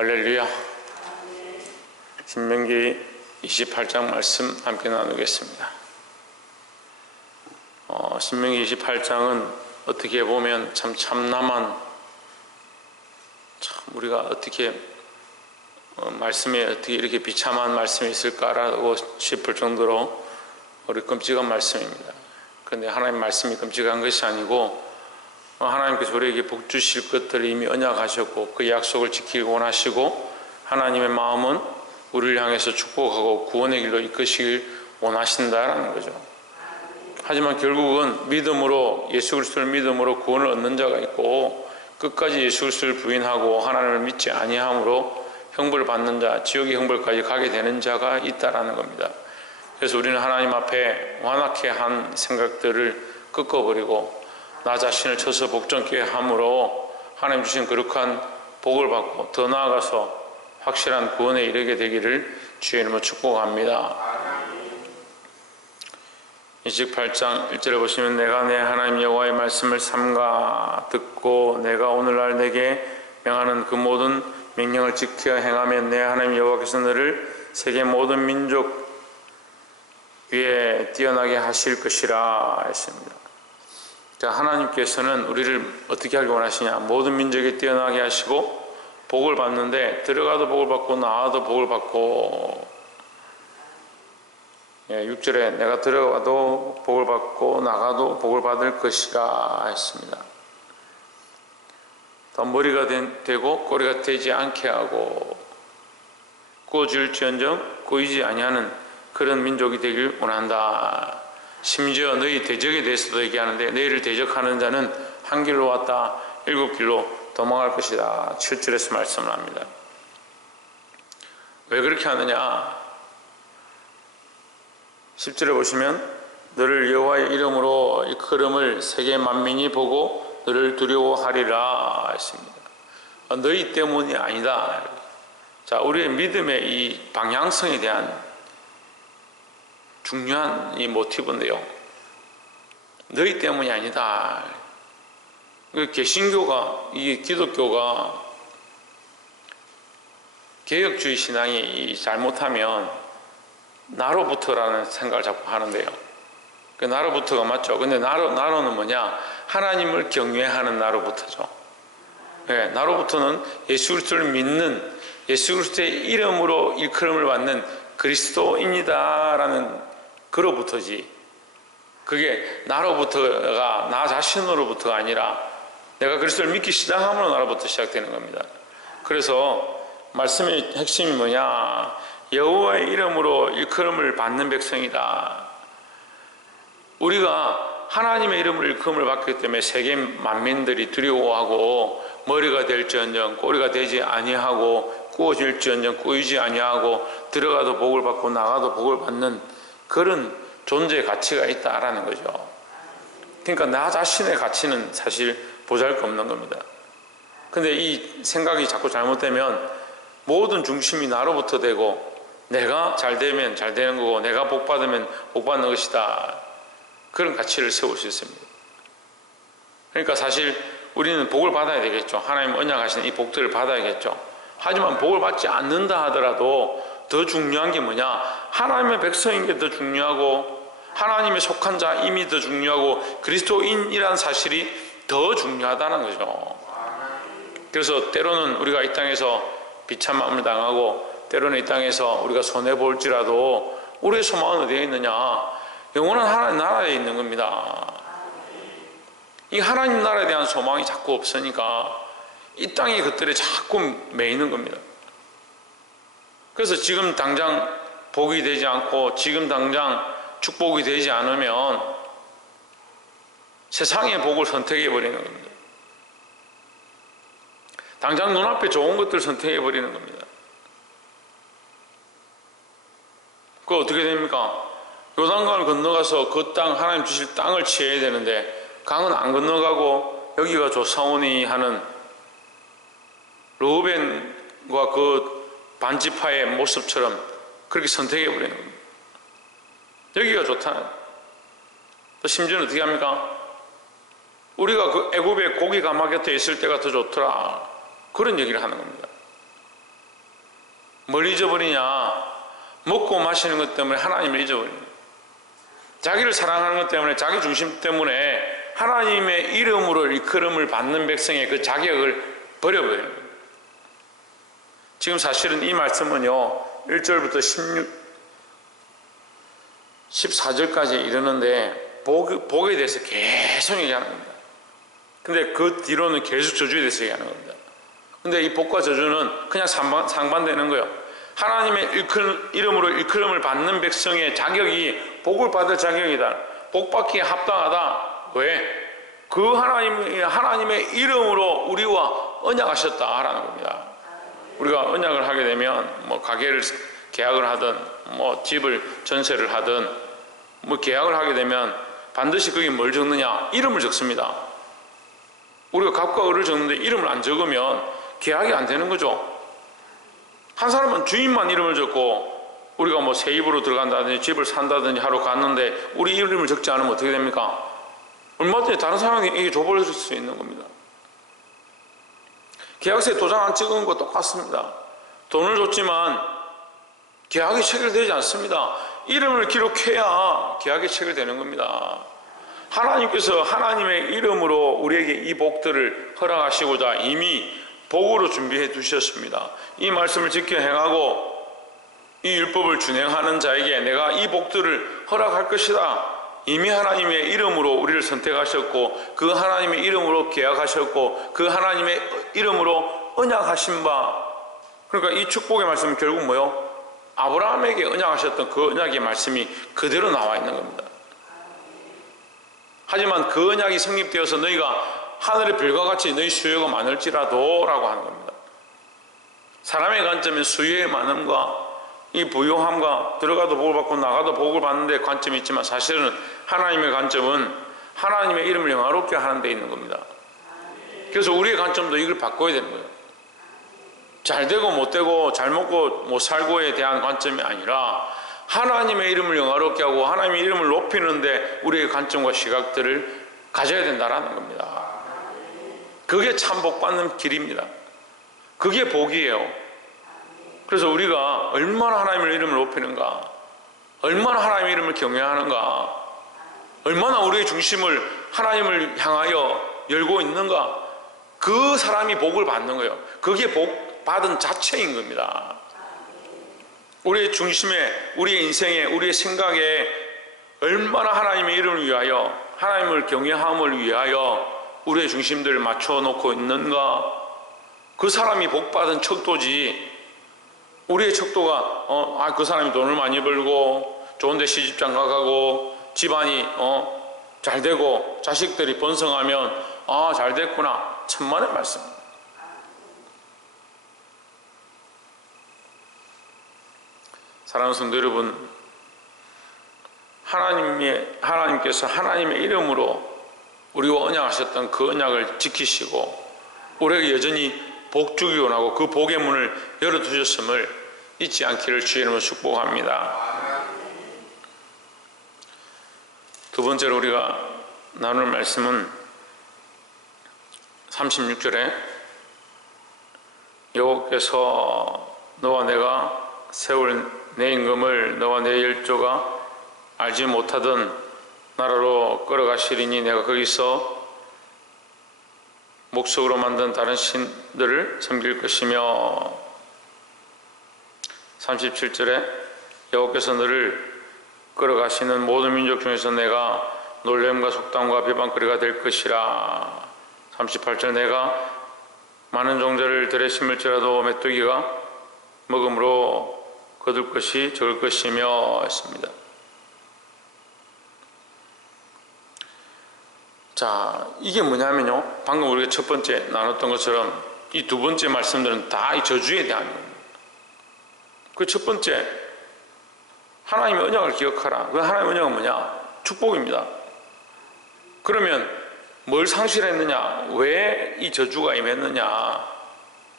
할렐루야. 신명기 28장 말씀 함께 나누겠습니다. 신명기 28장은 어떻게 보면 참 참남한, 우리가 어떻게 말씀에 어떻게 이렇게 비참한 말씀이 있을까라고 싶을 정도로 우리 끔찍한 말씀입니다. 그런데 하나님 말씀이 끔찍한 것이 아니고 하나님께서 우리에게 복 주실 것들을 이미 언약하셨고 그 약속을 지키기 원하시고 하나님의 마음은 우리를 향해서 축복하고 구원의 길로 이끄시길 원하신다라는 거죠. 하지만 결국은 믿음으로, 예수 그리스도를 믿음으로 구원을 얻는 자가 있고 끝까지 예수 그리스도를 부인하고 하나님을 믿지 아니함으로 형벌을 받는 자, 지옥의 형벌까지 가게 되는 자가 있다라는 겁니다. 그래서 우리는 하나님 앞에 완악해 한 생각들을 꺾어버리고 나 자신을 쳐서 복종케 함으로 하나님 주신 거룩한 복을 받고 더 나아가서 확실한 구원에 이르게 되기를 주의 이름으로 축복합니다. 28장 1절에 보시면 내가 내 하나님 여호와의 말씀을 삼가 듣고 내가 오늘날 내게 명하는 그 모든 명령을 지켜 행하면 내 하나님 여호와께서 너를 세계 모든 민족 위에 뛰어나게 하실 것이라 했습니다. 자, 하나님께서는 우리를 어떻게 하기 원하시냐? 모든 민족에 뛰어나게 하시고 복을 받는데 들어가도 복을 받고 나와도 복을 받고 6절에 내가 들어가도 복을 받고 나가도 복을 받을 것이라 했습니다. 더 머리가 되고 꼬리가 되지 않게 하고 구워줄지언정 구이지 아니하는 그런 민족이 되길 원한다. 심지어 너희 대적에 대해서도 얘기하는데 너희를 대적하는 자는 한 길로 왔다 7길로 도망갈 것이다. 7절에서 말씀을 합니다. 왜 그렇게 하느냐? 10절에 보시면 너를 여호와의 이름으로 일컬음을 세계 만민이 보고 너를 두려워하리라 했습니다. 너희 때문이 아니다. 자, 우리의 믿음의 이 방향성에 대한 중요한 이 모티브인데요. 너희 때문이 아니다. 개신교가, 이 기독교가 개혁주의 신앙이 잘못하면 나로부터라는 생각을 자꾸 하는데요. 그 나로부터가 맞죠. 근데 나로는 뭐냐? 하나님을 경외하는 나로부터죠. 네, 나로부터는 예수 그리스도를 믿는, 예수 그리스도의 이름으로 일컬음을 받는 그리스도인이다라는 그로부터지. 그게 나로부터가 나 자신으로부터가 아니라 내가 그리스도를 믿기 시작함으로 나로부터 시작되는 겁니다. 그래서 말씀의 핵심이 뭐냐? 여호와의 이름으로 일컬음을 받는 백성이다. 우리가 하나님의 이름으로 일컬음을 받기 때문에 세계 만민들이 두려워하고 머리가 될지언정 꼬리가 되지 아니하고 구워질지언정 구이지 아니하고 들어가도 복을 받고 나가도 복을 받는 그런 존재의 가치가 있다라는 거죠. 그러니까 나 자신의 가치는 사실 보잘것없는 겁니다. 근데 이 생각이 자꾸 잘못되면 모든 중심이 나로부터 되고 내가 잘 되면 잘 되는 거고 내가 복 받으면 복 받는 것이다. 그런 가치를 세울 수 있습니다. 그러니까 사실 우리는 복을 받아야 되겠죠. 하나님 언약하신 이 복들을 받아야겠죠. 하지만 복을 받지 않는다 하더라도 더 중요한 게 뭐냐? 하나님의 백성인 게 더 중요하고 하나님의 속한 자임이 더 중요하고 그리스도인이라는 사실이 더 중요하다는 거죠. 그래서 때로는 우리가 이 땅에서 비참함을 당하고 때로는 이 땅에서 우리가 손해볼지라도 우리의 소망은 어디에 있느냐? 영원한 하나님 나라에 있는 겁니다. 이 하나님 나라에 대한 소망이 자꾸 없으니까 이 땅의 것들에 자꾸 매이는 겁니다. 그래서 지금 당장 복이 되지 않고 지금 당장 축복이 되지 않으면 세상의 복을 선택해 버리는 겁니다. 당장 눈앞에 좋은 것들을 선택해 버리는 겁니다. 그거 어떻게 됩니까? 요단강을 건너가서 그 땅, 하나님 주실 땅을 취해야 되는데 강은 안 건너가고 여기가 좋사오니 하는 르우벤과 그 반지파의 모습처럼 그렇게 선택해 버리는 겁니다. 여기가 좋다. 또 심지어는 어떻게 합니까? 우리가 그 애굽의 고기 가마 곁에 있을 때가 더 좋더라. 그런 얘기를 하는 겁니다. 뭘 잊어버리냐? 먹고 마시는 것 때문에 하나님을 잊어버립니다. 자기를 사랑하는 것 때문에, 자기 중심 때문에 하나님의 이름으로 일컬음을 받는 백성의 그 자격을 버려버려요. 지금 사실은 이 말씀은요 1절부터 14절까지 이르는데 복에 대해서 계속 얘기하는 겁니다. 근데 그 뒤로는 계속 저주에 대해서 얘기하는 겁니다. 근데 이 복과 저주는 그냥 상반되는 거예요. 하나님의 이름으로 일컬음을 받는 백성의 자격이 복을 받을 자격이다. 복 받기에 합당하다. 왜? 그 하나님의 이름으로 우리와 언약하셨다라는 겁니다. 우리가 언약을 하게 되면 뭐 가게를 계약을 하든 뭐 집을 전세를 하든 뭐 계약을 하게 되면 반드시 거기 뭘 적느냐? 이름을 적습니다. 우리가 갑과 을을 적는데 이름을 안 적으면 계약이 안 되는 거죠. 한 사람은 주인만 이름을 적고 우리가 뭐 새 입으로 들어간다든지 집을 산다든지 하러 갔는데 우리 이름을 적지 않으면 어떻게 됩니까? 얼마든지 다른 사람이 이게 줘버릴 수 있는 겁니다. 계약서에 도장 안 찍은 거 똑같습니다. 돈을 줬지만 계약이 체결되지 않습니다. 이름을 기록해야 계약이 체결되는 겁니다. 하나님께서 하나님의 이름으로 우리에게 이 복들을 허락하시고자 이미 복으로 준비해 두셨습니다. 이 말씀을 지켜 행하고 이 율법을 준행하는 자에게 내가 이 복들을 허락할 것이다. 이미 하나님의 이름으로 우리를 선택하셨고 그 하나님의 이름으로 계약하셨고 그 하나님의 이름으로 언약하신 바, 그러니까 이 축복의 말씀은 결국 뭐요? 아브라함에게 언약하셨던 그 언약의 말씀이 그대로 나와 있는 겁니다. 하지만 그 언약이 성립되어서 너희가 하늘의 별과 같이 너희 수요가 많을지라도 라고 하는 겁니다. 사람의 관점은 수요의 많음과 이 부요함과 들어가도 복을 받고 나가도 복을 받는 데 관점이 있지만 사실은 하나님의 관점은 하나님의 이름을 영화롭게 하는 데 있는 겁니다. 그래서 우리의 관점도 이걸 바꿔야 되는 거예요. 잘 되고 못 되고 잘 먹고 못 살고에 대한 관점이 아니라 하나님의 이름을 영화롭게 하고 하나님의 이름을 높이는데 우리의 관점과 시각들을 가져야 된다는 겁니다. 그게 참 복받는 길입니다. 그게 복이에요. 그래서 우리가 얼마나 하나님의 이름을 높이는가, 얼마나 하나님의 이름을 경외하는가, 얼마나 우리의 중심을 하나님을 향하여 열고 있는가, 그 사람이 복을 받는 거예요. 그게 복 받은 자체인 겁니다. 우리의 중심에, 우리의 인생에, 우리의 생각에 얼마나 하나님의 이름을 위하여, 하나님을 경외함을 위하여 우리의 중심들을 맞춰놓고 있는가, 그 사람이 복받은 척도지. 우리의 척도가 그 사람이 돈을 많이 벌고 좋은 데 시집장가 가고 집안이 잘 되고 자식들이 번성하면 잘 됐구나. 천만의 말씀입니다. 사랑하는 성도 여러분, 하나님께서 하나님의 이름으로 우리와 언약하셨던 그 언약을 지키시고 우리에게 여전히 복 주기 원하고 그 복의 문을 열어두셨음을 잊지 않기를 주의 이름으로 축복합니다. 두 번째로 우리가 나눌 말씀은 36절에 여호와께서 너와 내가 세울 내 임금을 너와 내 열조가 알지 못하던 나라로 끌어가시리니 내가 거기서 목석으로 만든 다른 신들을 섬길 것이며 37절에 여호와께서 너를 끌어가시는 모든 민족 중에서 내가 놀램과 속담과 비방거리가 될 것이라. 38절 내가 많은 종자를 들에 심을지라도 메뚜기가 먹음으로 거둘 것이 적을 것이며 했습니다. 자, 이게 뭐냐면요, 방금 우리가 첫 번째 나눴던 것처럼 이 두 번째 말씀들은 다 이 저주에 대한 겁니다. 그 첫 번째, 하나님의 언약을 기억하라. 그 하나님의 언약은 뭐냐? 축복입니다. 그러면 뭘 상실했느냐? 왜 이 저주가 임했느냐?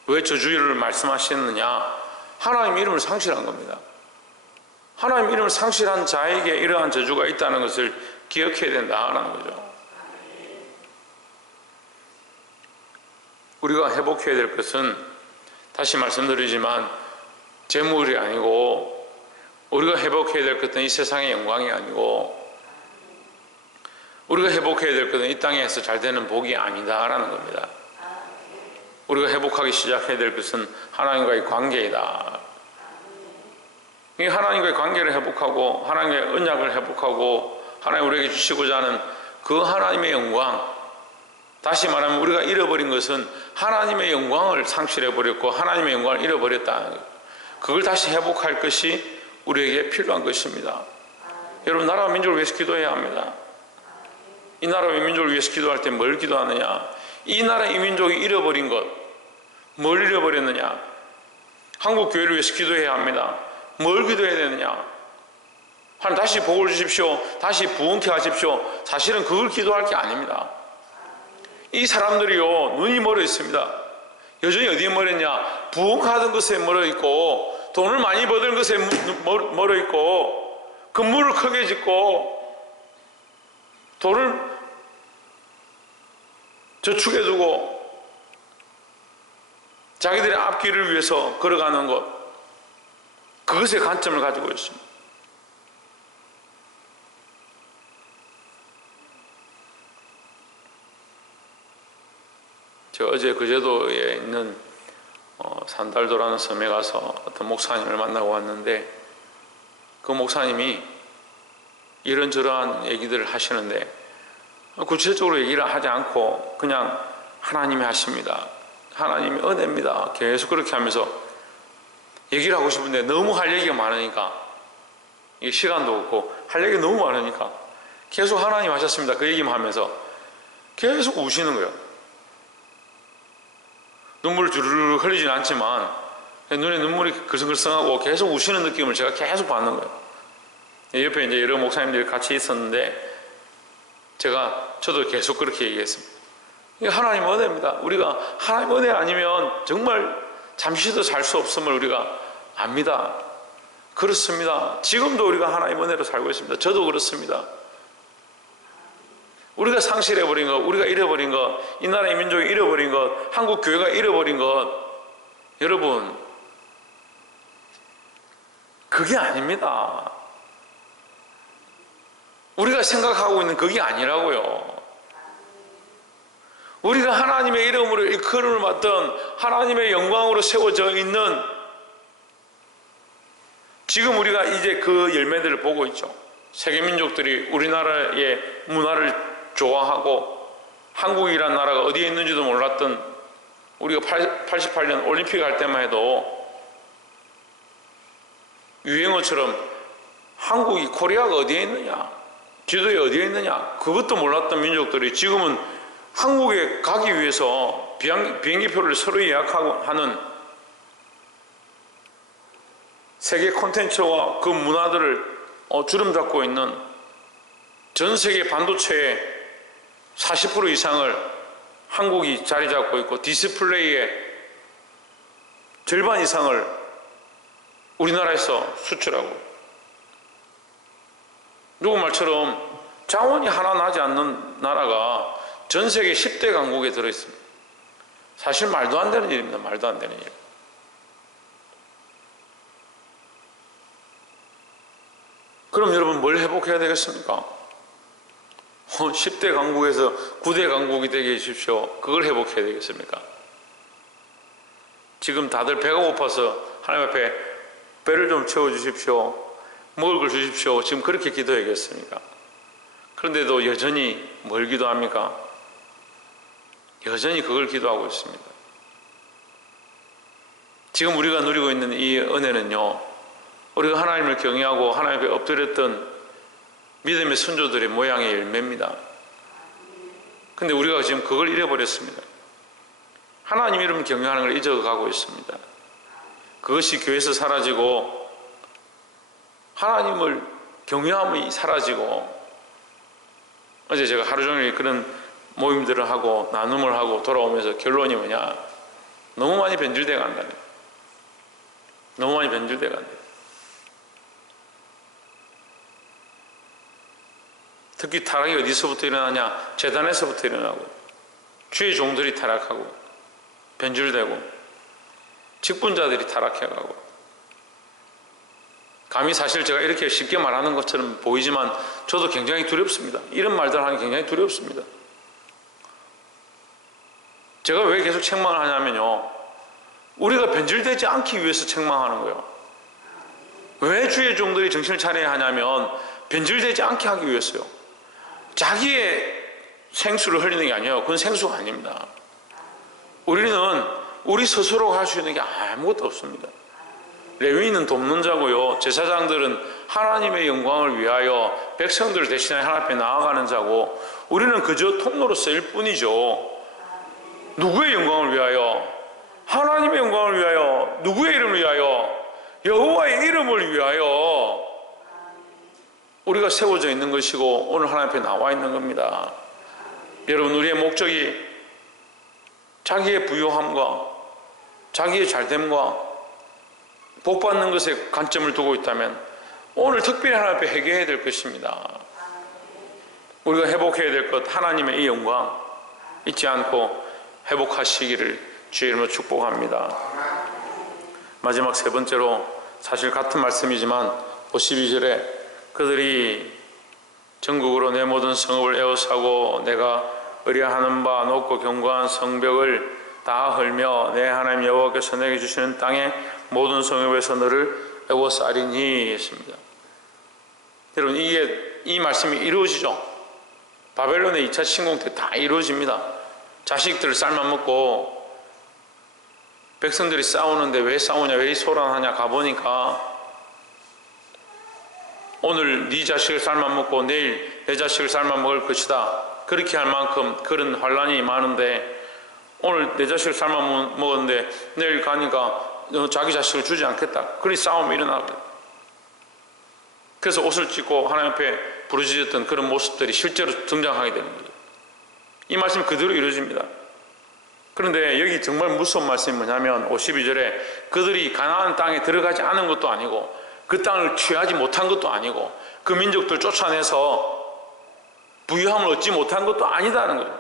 왜 저주를 말씀하셨느냐? 하나님 이름을 상실한 겁니다. 하나님 이름을 상실한 자에게 이러한 저주가 있다는 것을 기억해야 된다는 거죠. 우리가 회복해야 될 것은 다시 말씀드리지만 재물이 아니고 우리가 회복해야 될 것은 이 세상의 영광이 아니고 우리가 회복해야 될 것은 이 땅에서 잘 되는 복이 아니다라는 겁니다. 우리가 회복하기 시작해야 될 것은 하나님과의 관계이다. 이 하나님과의 관계를 회복하고 하나님의 언약을 회복하고 하나님 우리에게 주시고자 하는 그 하나님의 영광, 다시 말하면 우리가 잃어버린 것은 하나님의 영광을 상실해버렸고 하나님의 영광을 잃어버렸다. 그걸 다시 회복할 것이 우리에게 필요한 것입니다. 여러분, 나라와 민족을 위해서 기도해야 합니다. 이 나라와 이 민족을 위해서 기도할 때 뭘 기도하느냐? 이 나라 이 민족이 잃어버린 것, 뭘 잃어버렸느냐? 한국 교회를 위해서 기도해야 합니다. 뭘 기도해야 되느냐? 하나님 다시 복을 주십시오. 다시 부흥케 하십시오. 사실은 그걸 기도할 게 아닙니다. 이 사람들이요, 눈이 멀어 있습니다. 여전히 어디에 멀어 있냐? 부흥하던 것에 멀어 있고 돈을 많이 버는 것에 멀어 있고 건물을 크게 짓고 돈을 저축해 두고 자기들의 앞길을 위해서 걸어가는 것, 그것에 관점을 가지고 있습니다. 저 어제 그제도에 있는 산달도라는 섬에 가서 어떤 목사님을 만나고 왔는데 그 목사님이 이런저러한 얘기들을 하시는데 구체적으로 얘기를 하지 않고 그냥 하나님이 하십니다. 하나님이 은혜입니다. 계속 그렇게 하면서 얘기를 하고 싶은데 너무 할 얘기가 많으니까 이게 시간도 없고 할 얘기가 너무 많으니까 계속 하나님 하셨습니다. 그 얘기만 하면서 계속 우시는 거예요. 눈물을 주르르 흘리지는 않지만 눈에 눈물이 글썽글썽하고 계속 우시는 느낌을 제가 계속 받는 거예요. 옆에 이제 여러 목사님들이 같이 있었는데 저도 계속 그렇게 얘기했습니다. 이게 하나님 은혜입니다. 우리가 하나님 은혜 아니면 정말 잠시도 살 수 없음을 우리가 압니다. 그렇습니다. 지금도 우리가 하나님 은혜로 살고 있습니다. 저도 그렇습니다. 우리가 상실해버린 것, 우리가 잃어버린 것, 이 나라의 민족이 잃어버린 것, 한국 교회가 잃어버린 것, 여러분, 그게 아닙니다. 우리가 생각하고 있는 그게 아니라고요. 우리가 하나님의 이름으로 일컬음을 받던 하나님의 영광으로 세워져 있는 지금 우리가 이제 그 열매들을 보고 있죠. 세계 민족들이 우리나라의 문화를 좋아하고 한국이란 나라가 어디에 있는지도 몰랐던 우리가 88년 올림픽 할 때만 해도 유행어처럼 한국이 코리아가 어디에 있느냐, 지도에 어디에 있느냐, 그것도 몰랐던 민족들이 지금은 한국에 가기 위해서 비행기표를 서로 예약하고 하는 세계 콘텐츠와 그 문화들을 주름 잡고 있는 전 세계 반도체의 40% 이상을 한국이 자리 잡고 있고 디스플레이의 절반 이상을 우리나라에서 수출하고, 누구 말처럼 자원이 하나 나지 않는 나라가 전 세계 10대 강국에 들어있습니다. 사실 말도 안 되는 일입니다. 말도 안 되는 일. 그럼 여러분 뭘 회복해야 되겠습니까? 10대 강국에서 9대 강국이 되게 해주십시오. 그걸 회복해야 되겠습니까? 지금 다들 배가 고파서 하나님 앞에 배를 좀 채워주십시오. 먹을 걸 주십시오. 지금 그렇게 기도해야겠습니까? 그런데도 여전히 뭘 기도합니까? 여전히 그걸 기도하고 있습니다. 지금 우리가 누리고 있는 이 은혜는요, 우리가 하나님을 경외하고 하나님 앞에 엎드렸던 믿음의 선조들의 모양의 열매입니다. 근데 우리가 지금 그걸 잃어버렸습니다. 하나님 이름 경외하는 걸 잊어가고 있습니다. 그것이 교회에서 사라지고 하나님을 경외함이 사라지고, 어제 제가 하루 종일 그런 모임들을 하고 나눔을 하고 돌아오면서 결론이 뭐냐, 너무 많이 변질돼 간다는 거예요. 너무 많이 변질돼 간다. 특히 타락이 어디서부터 일어나냐? 재단에서부터 일어나고, 주의 종들이 타락하고 변질되고 직분자들이 타락해가고, 감히 사실 제가 이렇게 쉽게 말하는 것처럼 보이지만 저도 굉장히 두렵습니다. 이런 말들 하는 게 굉장히 두렵습니다. 제가 왜 계속 책망을 하냐면요, 우리가 변질되지 않기 위해서 책망하는 거예요. 왜 주의 종들이 정신을 차려야 하냐면 변질되지 않게 하기 위해서요. 자기의 생수를 흘리는 게 아니에요. 그건 생수가 아닙니다. 우리는 우리 스스로가 할 수 있는 게 아무것도 없습니다. 레위인은 돕는 자고요, 제사장들은 하나님의 영광을 위하여 백성들을 대신하여 하나님 앞에 나아가는 자고, 우리는 그저 통로로 쓰일 뿐이죠. 누구의 영광을 위하여? 하나님의 영광을 위하여. 누구의 이름을 위하여? 여호와의 이름을 위하여 우리가 세워져 있는 것이고 오늘 하나님 앞에 나와 있는 겁니다. 여러분, 우리의 목적이 자기의 부유함과 자기의 잘됨과 복받는 것에 관점을 두고 있다면 오늘 특별히 하나님 앞에 회개해야 될 것입니다. 우리가 회복해야 될 것, 하나님의 이 영광 잊지 않고 회복하시기를 주의 이름으로 축복합니다. 마지막 세 번째로, 사실 같은 말씀이지만 52절에 그들이 전국으로 내 모든 성읍을 에워싸고 내가 의뢰하는 바 높고 견고한 성벽을 다 헐며 내 하나님 여호와께서 내게 주시는 땅의 모든 성읍에서 너를 에워싸리니 했습니다. 여러분, 이 말씀이 이루어지죠. 바벨론의 2차 침공 때 다 이루어집니다. 자식들을 삶아먹고 백성들이 싸우는데 왜 싸우냐, 왜 소란하냐 가보니까 오늘 네 자식을 삶아먹고 내일 내 자식을 삶아먹을 것이다, 그렇게 할 만큼 그런 환란이 많은데 오늘 내 자식을 삶아먹었는데 내일 가니까 자기 자식을 주지 않겠다, 그리 싸움이 일어나거든. 그래서 옷을 찢고 하나님 앞에 부르짖었던 그런 모습들이 실제로 등장하게 되는 거죠. 이 말씀이 그대로 이루어집니다. 그런데 여기 정말 무서운 말씀이 뭐냐면 52절에 그들이 가나안 땅에 들어가지 않은 것도 아니고 그 땅을 취하지 못한 것도 아니고 그 민족들 쫓아내서 부유함을 얻지 못한 것도 아니다는 거예요.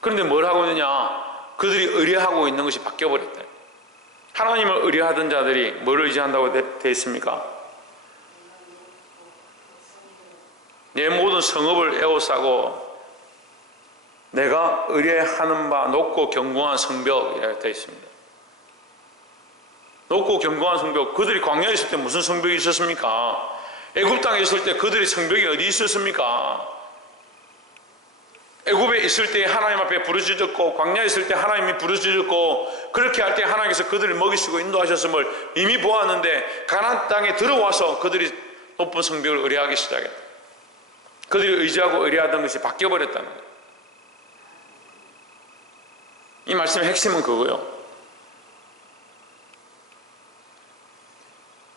그런데 뭘 하고 있느냐? 그들이 의뢰하고 있는 것이 바뀌어버렸다. 하나님을 의뢰하던 자들이 뭘 의지한다고 되어 있습니까? 내 모든 성읍을 에워싸고 내가 의뢰하는 바 높고 견고한 성벽이라고 되어 있습니다. 높고 견고한 성벽, 그들이 광야에 있을 때 무슨 성벽이 있었습니까? 애굽 땅에 있을 때 그들의 성벽이 어디 있었습니까? 애굽에 있을 때 하나님 앞에 부르짖었고 광야에 있을 때 하나님이 부르짖었고 그렇게 할 때 하나님께서 그들을 먹이시고 인도하셨음을 이미 보았는데 가나안 땅에 들어와서 그들이 높은 성벽을 의뢰하기 시작했다. 그들이 의지하고 의뢰하던 것이 바뀌어버렸다는 거예요. 이 말씀의 핵심은 그거예요.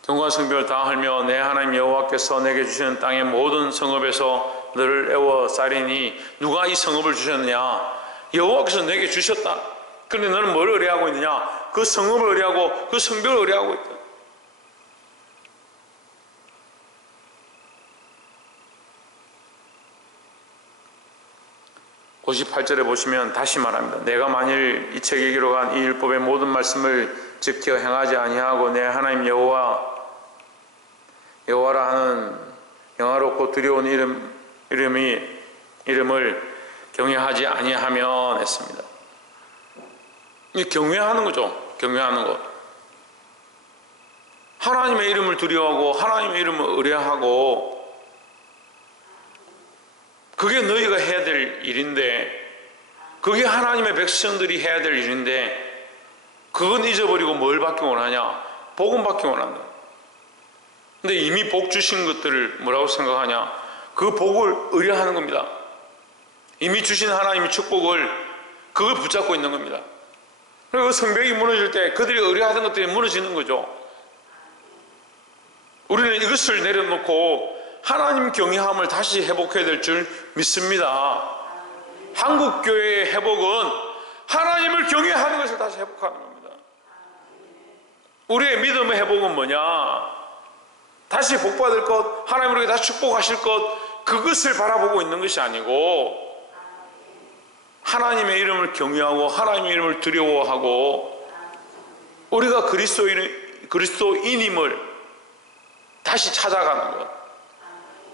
견고한 성벽을 다 헐며 내 하나님 여호와께서 내게 주시는 땅의 모든 성읍에서 너를 에워싸리니, 누가 이 성읍을 주셨느냐? 여호와께서 내게 주셨다. 그런데 너는 뭘 의뢰하고 있느냐? 그 성읍을 의뢰하고 그 성벽을 의뢰하고 있다. 58절에 보시면 다시 말합니다. 내가 만일 이 책에 기록한 이 율법의 모든 말씀을 지켜 행하지 아니하고 내 하나님 여호와라 하는 영화롭고 두려운 이름을 경외하지 아니하면 했습니다. 이 경외하는 거죠. 경외하는 것. 하나님의 이름을 두려워하고 하나님의 이름을 의뢰하고, 그게 너희가 해야 될 일인데, 그게 하나님의 백성들이 해야 될 일인데 그건 잊어버리고 뭘 받기 원하냐? 복음 받기 원한다. 근데 이미 복 주신 것들을 뭐라고 생각하냐? 그 복을 의뢰하는 겁니다. 이미 주신 하나님의 축복을 그걸 붙잡고 있는 겁니다. 그리고 성벽이 무너질 때 그들이 의뢰하던 것들이 무너지는 거죠. 우리는 이것을 내려놓고 하나님 경외함을 다시 회복해야 될 줄 믿습니다. 한국교회의 회복은 하나님을 경외하는 것을 다시 회복하는 겁니다. 우리의 믿음의 회복은 뭐냐? 다시 복받을 것, 하나님 우리에게 다시 축복하실 것, 그것을 바라보고 있는 것이 아니고 하나님의 이름을 경외하고 하나님의 이름을 두려워하고 우리가 그리스도인임을 다시 찾아가는 것,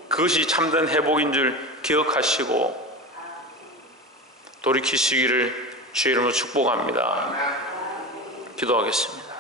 그것이 참된 회복인 줄 기억하시고 돌이키시기를 주의 이름으로 축복합니다. 기도하겠습니다.